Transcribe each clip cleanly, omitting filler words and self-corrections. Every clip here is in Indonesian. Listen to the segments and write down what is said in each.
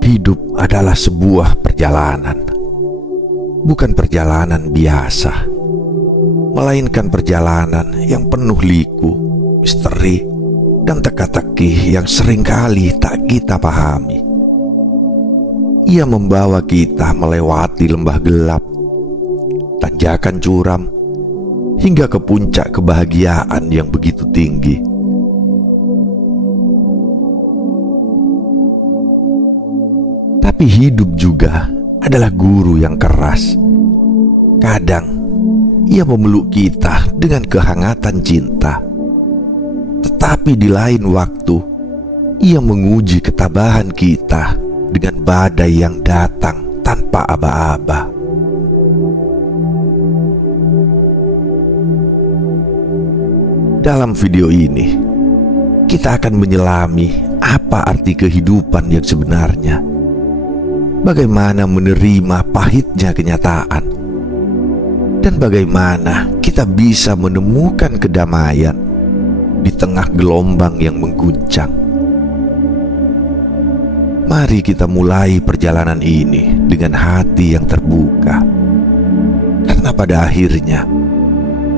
Hidup adalah sebuah perjalanan, bukan perjalanan biasa, melainkan perjalanan yang penuh liku, misteri, dan teka-teki yang seringkali tak kita pahami. Ia membawa kita melewati lembah gelap, tanjakan curam, hingga ke puncak kebahagiaan yang begitu tinggi. Tapi hidup juga adalah guru yang keras. Kadang ia memeluk kita dengan kehangatan cinta, tetapi di lain waktu ia menguji ketabahan kita dengan badai yang datang tanpa aba-aba. Dalam video ini, kita akan menyelami apa arti kehidupan yang sebenarnya, bagaimana menerima pahitnya kenyataan, dan bagaimana kita bisa menemukan kedamaian di tengah gelombang yang mengguncang. Mari kita mulai perjalanan ini dengan hati yang terbuka, karena pada akhirnya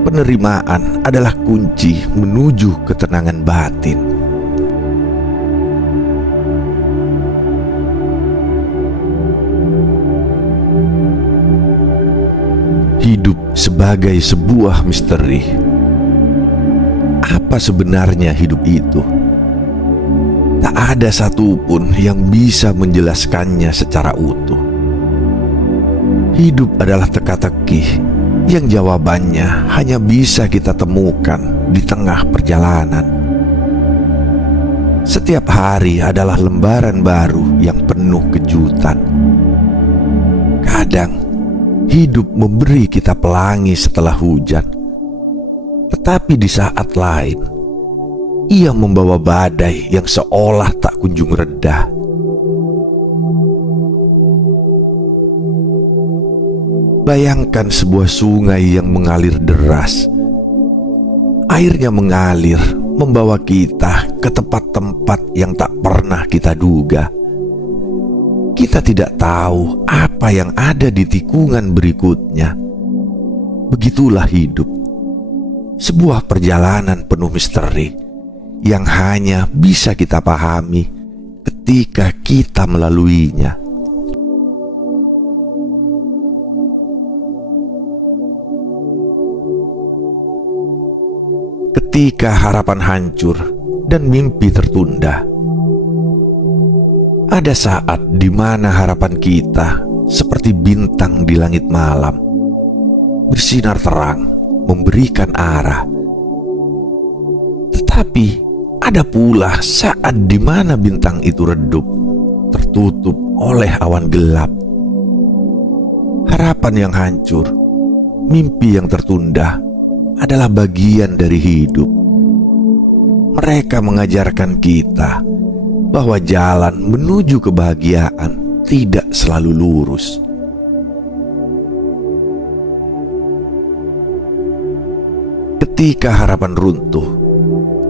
penerimaan adalah kunci menuju ketenangan batin. Hidup sebagai sebuah misteri. Apa sebenarnya hidup itu? Tak ada satupun yang bisa menjelaskannya secara utuh. Hidup adalah teka-teki yang jawabannya hanya bisa kita temukan di tengah perjalanan. Setiap hari adalah lembaran baru yang penuh kejutan. Kadang hidup memberi kita pelangi setelah hujan, tetapi di saat lain ia membawa badai yang seolah tak kunjung reda. Bayangkan sebuah sungai yang mengalir deras. Airnya mengalir, membawa kita ke tempat-tempat yang tak pernah kita duga. Kita tidak tahu apa yang ada di tikungan berikutnya. Begitulah hidup, sebuah perjalanan penuh misteri yang hanya bisa kita pahami ketika kita melaluinya. Ketika harapan hancur dan mimpi tertunda, ada saat di mana harapan kita seperti bintang di langit malam, bersinar terang, memberikan arah. Tetapi ada pula saat di mana bintang itu redup, tertutup oleh awan gelap. Harapan yang hancur, mimpi yang tertunda adalah bagian dari hidup. Mereka mengajarkan kita bahwa jalan menuju kebahagiaan tidak selalu lurus. Ketika harapan runtuh,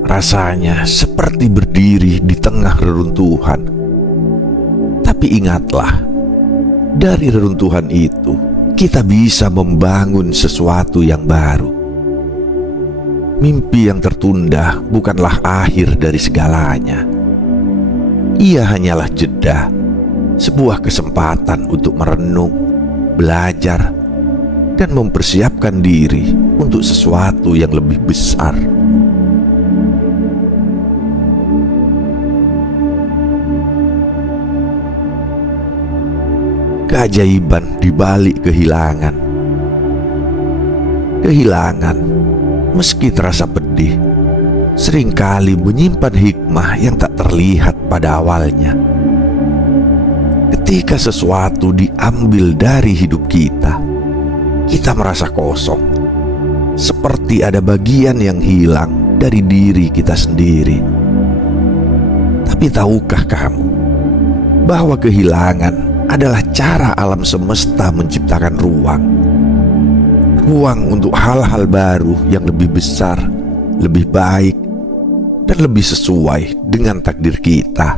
rasanya seperti berdiri di tengah reruntuhan. Tapi ingatlah, dari reruntuhan itu kita bisa membangun sesuatu yang baru. Mimpi yang tertunda bukanlah akhir dari segalanya. Ia hanyalah jeda, sebuah kesempatan untuk merenung, belajar, dan mempersiapkan diri untuk sesuatu yang lebih besar. Keajaiban di balik kehilangan. Kehilangan, meski terasa pedih, seringkali menyimpan hikmah yang tak terlihat pada awalnya. Ketika sesuatu diambil dari hidup kita, kita merasa kosong, seperti ada bagian yang hilang dari diri kita sendiri. Tapi tahukah kamu bahwa kehilangan adalah cara alam semesta menciptakan ruang untuk hal-hal baru yang lebih besar, lebih baik, dan lebih sesuai dengan takdir kita.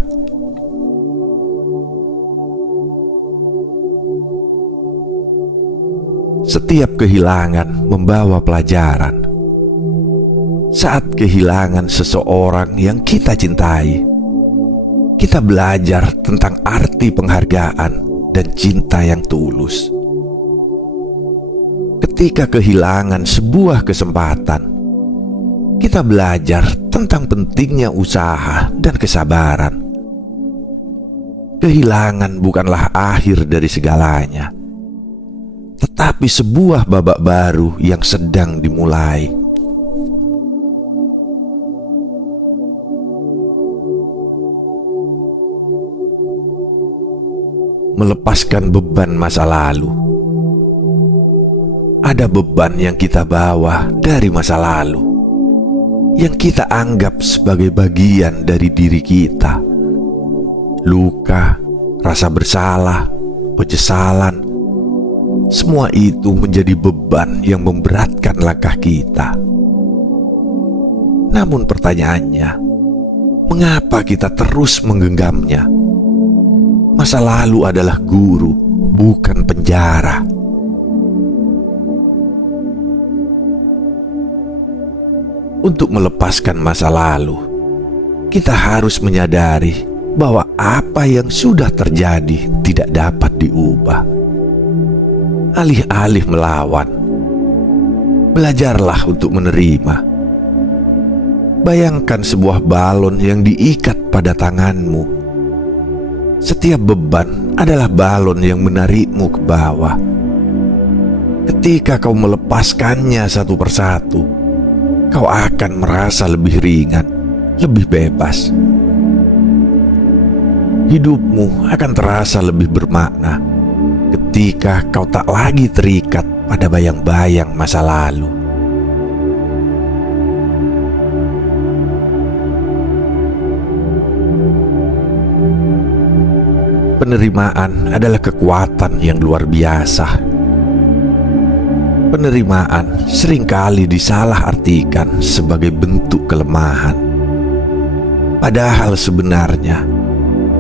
Setiap kehilangan membawa pelajaran. Saat kehilangan seseorang yang kita cintai, kita belajar tentang arti penghargaan dan cinta yang tulus. Ketika kehilangan sebuah kesempatan, kita belajar tentang pentingnya usaha dan kesabaran. Kehilangan bukanlah akhir dari segalanya, tetapi sebuah babak baru yang sedang dimulai. Melepaskan beban masa lalu. Ada beban yang kita bawa dari masa lalu, yang kita anggap sebagai bagian dari diri kita. Luka, rasa bersalah, penyesalan, semua itu menjadi beban yang memberatkan langkah kita. Namun pertanyaannya, mengapa kita terus menggenggamnya? Masa lalu adalah guru, bukan penjara. Untuk melepaskan masa lalu, kita harus menyadari bahwa apa yang sudah terjadi tidak dapat diubah. Alih-alih melawan, belajarlah untuk menerima. Bayangkan sebuah balon yang diikat pada tanganmu. Setiap beban adalah balon yang menarikmu ke bawah. Ketika kau melepaskannya satu persatu, kau akan merasa lebih ringan, lebih bebas. Hidupmu akan terasa lebih bermakna ketika kau tak lagi terikat pada bayang-bayang masa lalu. Penerimaan adalah kekuatan yang luar biasa. Penerimaan seringkali disalahartikan sebagai bentuk kelemahan. Padahal sebenarnya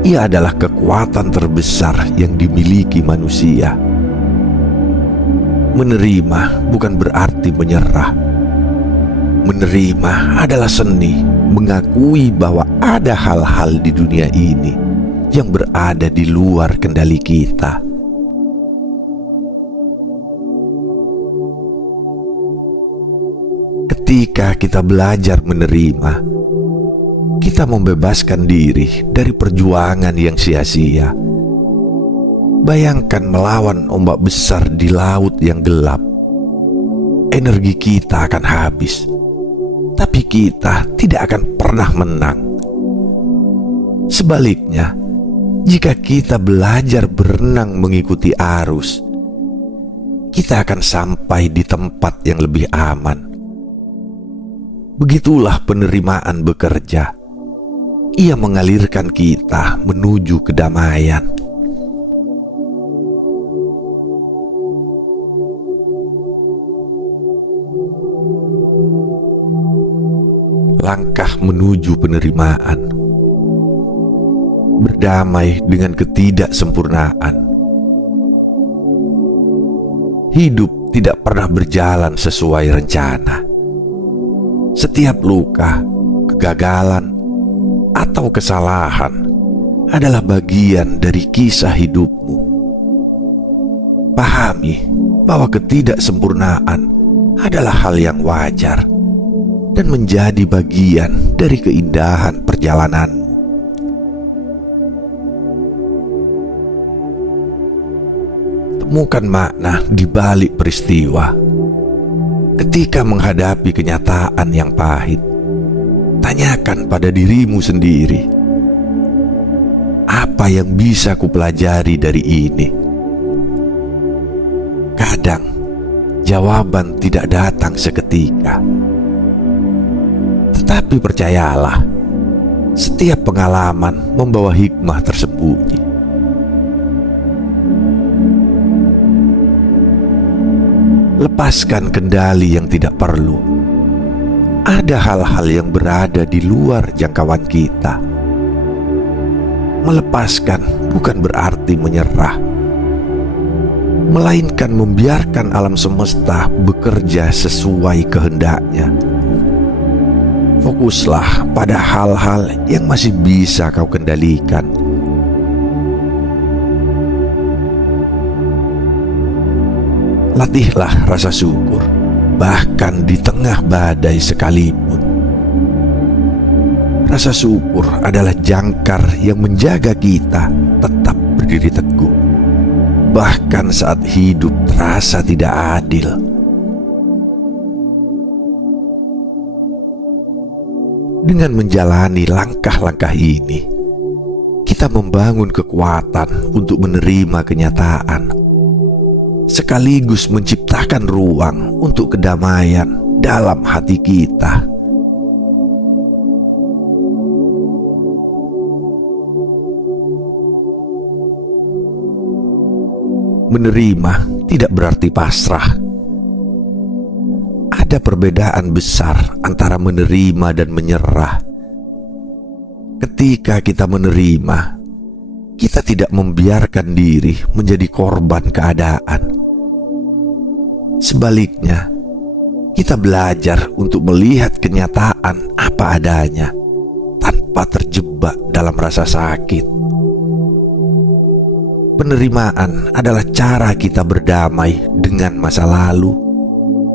ia adalah kekuatan terbesar yang dimiliki manusia. Menerima bukan berarti menyerah. Menerima adalah seni mengakui bahwa ada hal-hal di dunia ini yang berada di luar kendali kita. Ketika kita belajar menerima, kita membebaskan diri dari perjuangan yang sia-sia. Bayangkan melawan ombak besar di laut yang gelap. Energi kita akan habis, tapi kita tidak akan pernah menang. Sebaliknya, jika kita belajar berenang mengikuti arus, kita akan sampai di tempat yang lebih aman. Begitulah penerimaan bekerja. Ia mengalirkan kita menuju kedamaian. Langkah menuju penerimaan. Berdamai dengan ketidaksempurnaan. Hidup tidak pernah berjalan sesuai rencana. Setiap luka, kegagalan, atau kesalahan adalah bagian dari kisah hidupmu. Pahami bahwa ketidaksempurnaan adalah hal yang wajar dan menjadi bagian dari keindahan perjalananmu. Temukan makna di balik peristiwa. Ketika menghadapi kenyataan yang pahit, tanyakan pada dirimu sendiri, apa yang bisa kupelajari dari ini? Kadang, jawaban tidak datang seketika. Tetapi percayalah, setiap pengalaman membawa hikmah tersembunyi. Lepaskan kendali yang tidak perlu. Ada hal-hal yang berada di luar jangkauan kita. Melepaskan bukan berarti menyerah. melainkan membiarkan alam semesta bekerja sesuai kehendaknya. Fokuslah pada hal-hal yang masih bisa kau kendalikan. Latihlah rasa syukur, bahkan di tengah badai sekalipun. Rasa syukur adalah jangkar yang menjaga kita tetap berdiri teguh, bahkan saat hidup terasa tidak adil. Dengan menjalani langkah-langkah ini, kita membangun kekuatan untuk menerima kenyataan, sekaligus menciptakan ruang untuk kedamaian dalam hati kita. Menerima tidak berarti pasrah. Ada perbedaan besar antara menerima dan menyerah. Ketika kita menerima, kita tidak membiarkan diri menjadi korban keadaan. Sebaliknya, kita belajar untuk melihat kenyataan apa adanya tanpa terjebak dalam rasa sakit. Penerimaan adalah cara kita berdamai dengan masa lalu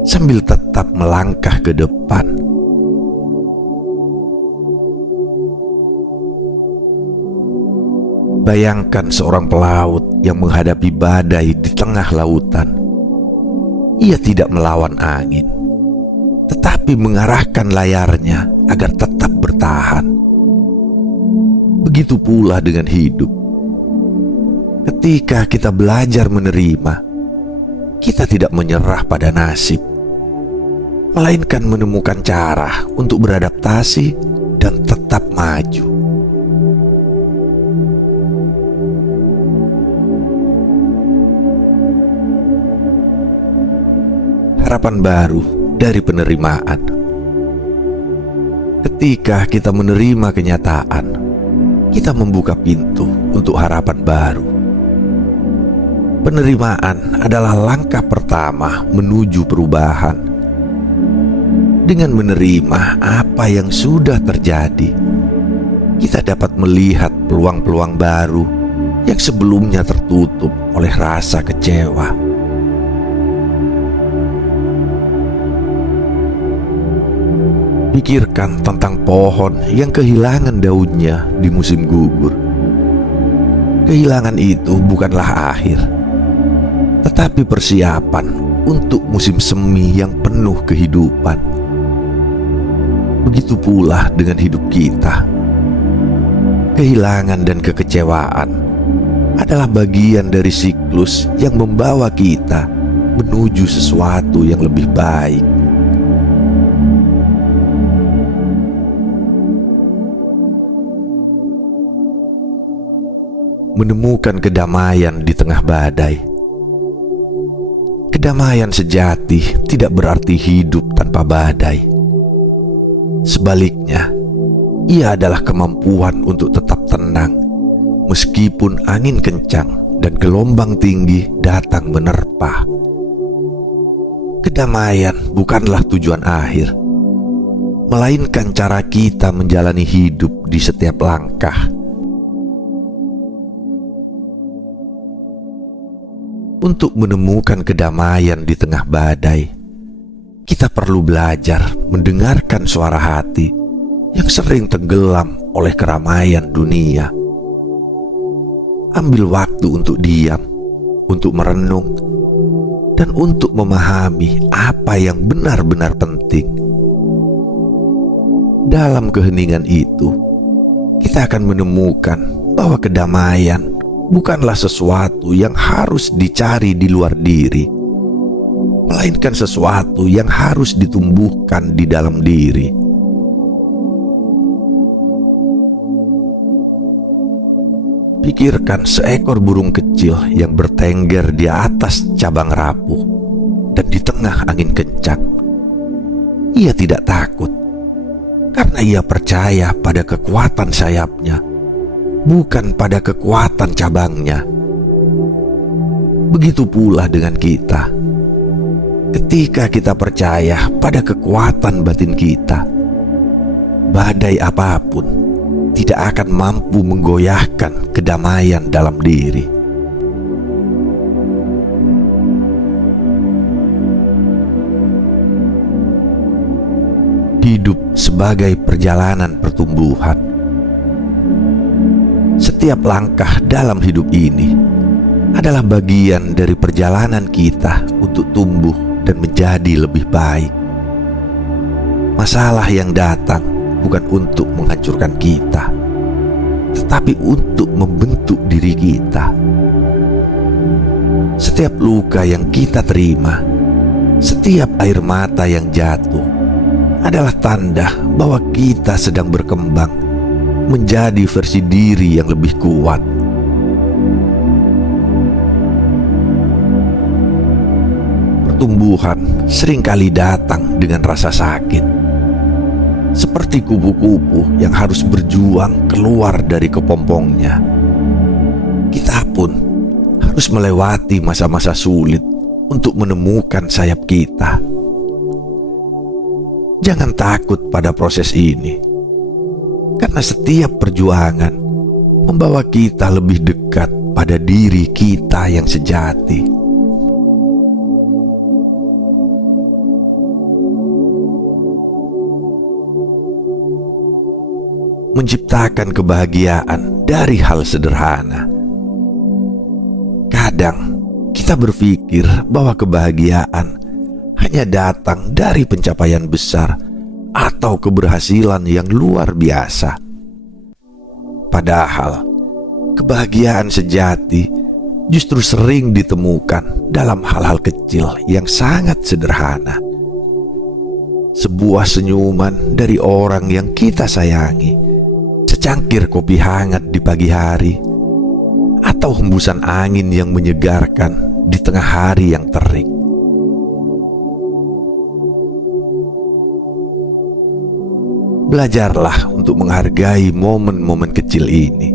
sambil tetap melangkah ke depan. Bayangkan seorang pelaut yang menghadapi badai di tengah lautan. Ia tidak melawan angin, tetapi mengarahkan layarnya agar tetap bertahan. Begitu pula dengan hidup. Ketika kita belajar menerima, kita tidak menyerah pada nasib, melainkan menemukan cara untuk beradaptasi dan tetap maju. Harapan baru dari penerimaan. Ketika kita menerima kenyataan, kita membuka pintu untuk harapan baru. Penerimaan adalah langkah pertama menuju perubahan. Dengan menerima apa yang sudah terjadi, kita dapat melihat peluang-peluang baru yang sebelumnya tertutup oleh rasa kecewa. Pikirkan tentang pohon yang kehilangan daunnya di musim gugur. Kehilangan itu bukanlah akhir, tetapi persiapan untuk musim semi yang penuh kehidupan. Begitu pula dengan hidup kita. Kehilangan dan kekecewaan adalah bagian dari siklus yang membawa kita menuju sesuatu yang lebih baik. Menemukan kedamaian di tengah badai. Kedamaian sejati tidak berarti hidup tanpa badai. Sebaliknya, ia adalah kemampuan untuk tetap tenang meskipun angin kencang dan gelombang tinggi datang menerpa. Kedamaian bukanlah tujuan akhir, melainkan cara kita menjalani hidup di setiap langkah. Untuk menemukan kedamaian di tengah badai, kita perlu belajar mendengarkan suara hati yang sering tenggelam oleh keramaian dunia. Ambil waktu untuk diam, untuk merenung, dan untuk memahami apa yang benar-benar penting. Dalam keheningan itu, kita akan menemukan bahwa kedamaian bukanlah sesuatu yang harus dicari di luar diri, melainkan sesuatu yang harus ditumbuhkan di dalam diri. Pikirkan seekor burung kecil yang bertengger di atas cabang rapuh dan di tengah angin kencang. Ia tidak takut karena ia percaya pada kekuatan sayapnya, bukan pada kekuatan cabangnya. Begitu pula dengan kita. Ketika kita percaya pada kekuatan batin kita, badai apapun tidak akan mampu menggoyahkan kedamaian dalam diri. Hidup sebagai perjalanan pertumbuhan. Setiap langkah dalam hidup ini adalah bagian dari perjalanan kita untuk tumbuh dan menjadi lebih baik. Masalah yang datang bukan untuk menghancurkan kita, tetapi untuk membentuk diri kita. Setiap luka yang kita terima, setiap air mata yang jatuh adalah tanda bahwa kita sedang berkembang menjadi versi diri yang lebih kuat. Pertumbuhan seringkali datang dengan rasa sakit, seperti kupu-kupu yang harus berjuang keluar dari kepompongnya. Kita pun harus melewati masa-masa sulit untuk menemukan sayap kita. Jangan takut pada proses ini, karena setiap perjuangan membawa kita lebih dekat pada diri kita yang sejati. Menciptakan kebahagiaan dari hal sederhana. Kadang kita berpikir bahwa kebahagiaan hanya datang dari pencapaian besar atau keberhasilan yang luar biasa. Padahal kebahagiaan sejati justru sering ditemukan dalam hal-hal kecil yang sangat sederhana. Sebuah senyuman dari orang yang kita sayangi, secangkir kopi hangat di pagi hari, atau hembusan angin yang menyegarkan di tengah hari yang terik. Belajarlah untuk menghargai momen-momen kecil ini.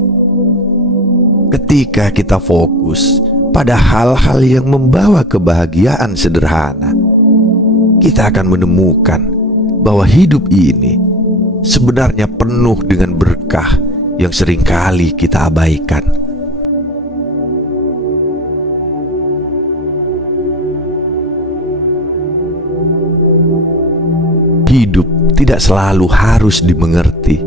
Ketika kita fokus pada hal-hal yang membawa kebahagiaan sederhana, kita akan menemukan bahwa hidup ini sebenarnya penuh dengan berkah yang seringkali kita abaikan. Hidup tidak selalu harus dimengerti.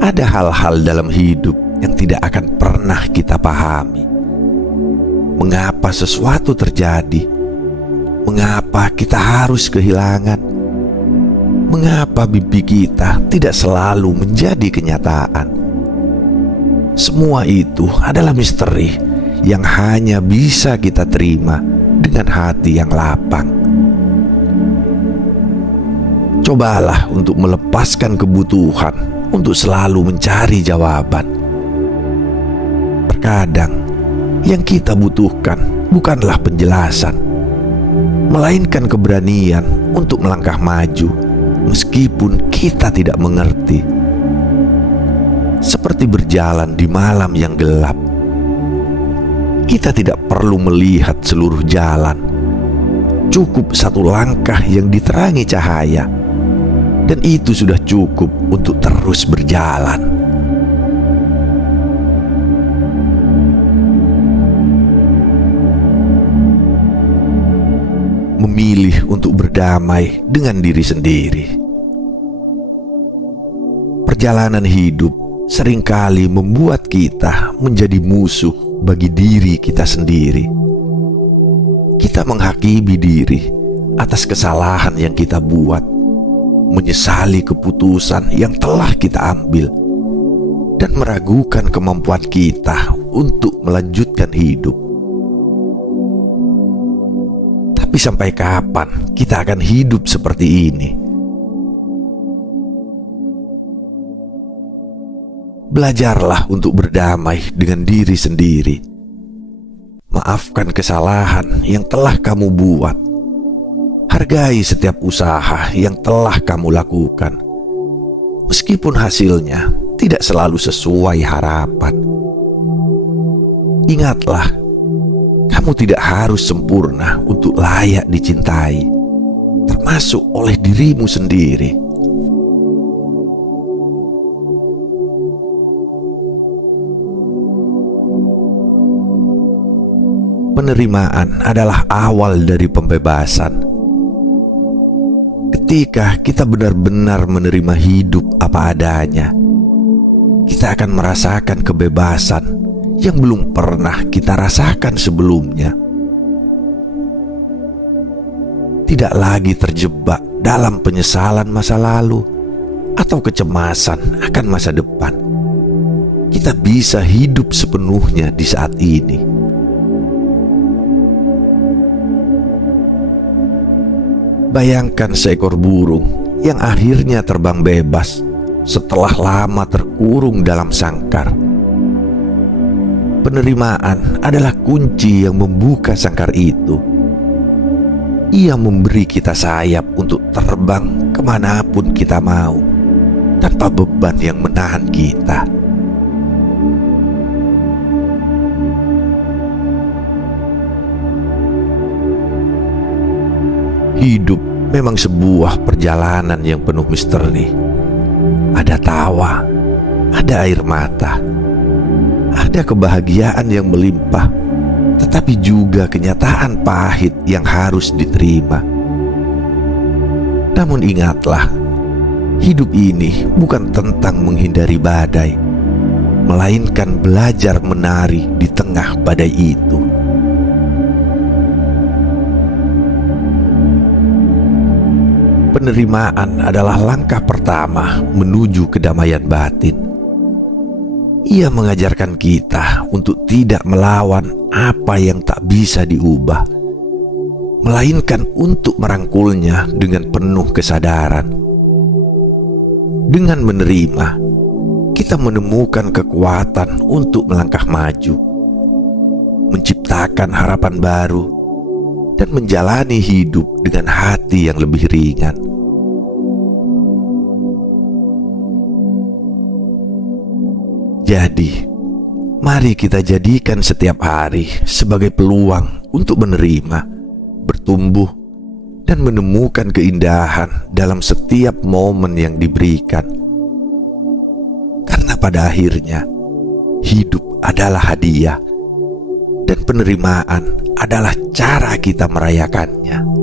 Ada hal-hal dalam hidup yang tidak akan pernah kita pahami. Mengapa sesuatu terjadi? Mengapa kita harus kehilangan? Mengapa mimpi kita tidak selalu menjadi kenyataan? Semua itu adalah misteri yang hanya bisa kita terima dengan hati yang lapang. Cobalah untuk melepaskan kebutuhan untuk selalu mencari jawaban. Terkadang yang kita butuhkan bukanlah penjelasan, melainkan keberanian untuk melangkah maju meskipun kita tidak mengerti. Seperti berjalan di malam yang gelap, kita tidak perlu melihat seluruh jalan. Cukup satu langkah yang diterangi cahaya, dan itu sudah cukup untuk terus berjalan. Memilih untuk berdamai dengan diri sendiri. Perjalanan hidup seringkali membuat kita menjadi musuh bagi diri kita sendiri. Kita menghakimi diri atas kesalahan yang kita buat, menyesali keputusan yang telah kita ambil, dan meragukan kemampuan kita untuk melanjutkan hidup. Tapi sampai kapan kita akan hidup seperti ini? Belajarlah untuk berdamai dengan diri sendiri. Maafkan kesalahan yang telah kamu buat. Hargai setiap usaha yang telah kamu lakukan, meskipun hasilnya tidak selalu sesuai harapan. Ingatlah Kamu tidak harus sempurna untuk layak dicintai, termasuk oleh dirimu sendiri. Penerimaan adalah awal dari pembebasan. Ketika kita benar-benar menerima hidup apa adanya, kita akan merasakan kebebasan yang belum pernah kita rasakan sebelumnya. Tidak lagi terjebak dalam penyesalan masa lalu atau kecemasan akan masa depan. Kita bisa hidup sepenuhnya di saat ini. Bayangkan seekor burung yang akhirnya terbang bebas setelah lama terkurung dalam sangkar. Penerimaan adalah kunci yang membuka sangkar itu. Ia memberi kita sayap untuk terbang kemanapun kita mau, tanpa beban yang menahan kita. Hidup memang sebuah perjalanan yang penuh misteri. Ada tawa, ada air mata, ada kebahagiaan yang melimpah, tetapi juga kenyataan pahit yang harus diterima. Namun ingatlah, hidup ini bukan tentang menghindari badai, melainkan belajar menari di tengah badai itu. Penerimaan adalah langkah pertama menuju kedamaian batin. Ia mengajarkan kita untuk tidak melawan apa yang tak bisa diubah, melainkan untuk merangkulnya dengan penuh kesadaran. Dengan menerima, kita menemukan kekuatan untuk melangkah maju, menciptakan harapan baru, dan menjalani hidup dengan hati yang lebih ringan. Jadi, mari kita jadikan setiap hari sebagai peluang untuk menerima, bertumbuh, dan menemukan keindahan dalam setiap momen yang diberikan. Karena pada akhirnya, hidup adalah hadiah, dan penerimaan adalah cara kita merayakannya.